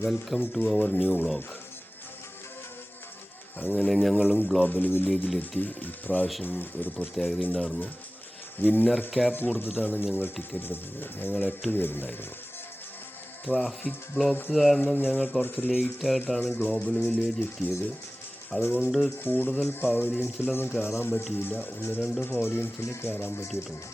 Welcome to our new vlog. അങ്ങനെ ഞങ്ങളും global വില്ലേജിലെത്തി. ഇപ്രാവശ്യം ഒരു പ്രത്യേകത ഉണ്ടായിരുന്നു. വിന്നർ ക്യാപ്പ് കൊടുത്തിട്ടാണ് ഞങ്ങൾ ടിക്കറ്റ് എടുത്തത്. ഞങ്ങൾ 8 പേരുണ്ടായിരുന്നു. ട്രാഫിക് ബ്ലോക്ക് കാരണം ഞങ്ങൾ കുറച്ച് ലേറ്റായിട്ടാണ് ഗ്ലോബൽ വില്ലേജ് എത്തിയത്. അതുകൊണ്ട് കൂടുതൽ പവലിയൻസിലൊന്നും കയറാൻ പറ്റിയില്ല. 1-2 പവലിയൻസിൽ കയറാൻ പറ്റിയിട്ടുണ്ട്.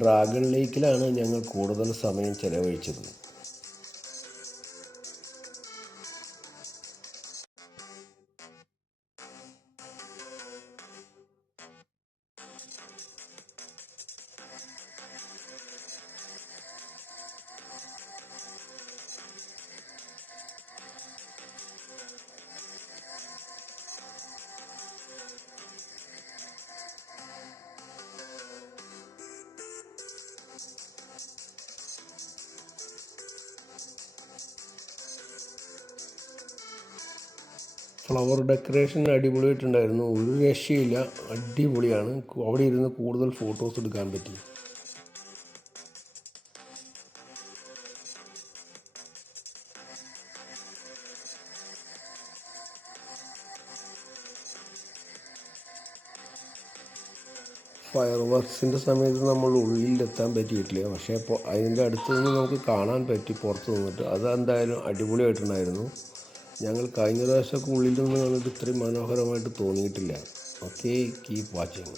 ഡ്രാഗൺ ലേക്കിലാണ് ഞങ്ങൾ കൂടുതൽ സമയം ചെലവഴിച്ചത്. ഫ്ലവർ ഡെക്കറേഷൻ അടിപൊളിയായിട്ടുണ്ടായിരുന്നു. ഒരു രക്ഷയില്ല, അടിപൊളിയാണ്. അവിടെ ഇരുന്ന് കൂടുതൽ ഫോട്ടോസ് എടുക്കാൻ പറ്റി. ഫയർ വർക്സിൻ്റെ സമയത്ത് നമ്മൾ ഉള്ളിലെത്താൻ പറ്റിയിട്ടില്ല. പക്ഷേ ഇപ്പോൾ അതിൻ്റെ അടുത്ത് നിന്ന് നമുക്ക് കാണാൻ പറ്റി പുറത്ത് നിന്നിട്ട്. അതെന്തായാലും അടിപൊളിയായിട്ടുണ്ടായിരുന്നു. ഞങ്ങൾ കഴിഞ്ഞ പ്രാവശ്യമൊക്കെ ഉള്ളിൽ നിന്ന് കണ്ടിട്ട് ഇത്രയും മനോഹരമായിട്ട് തോന്നിയിട്ടില്ല. Okay, keep watching.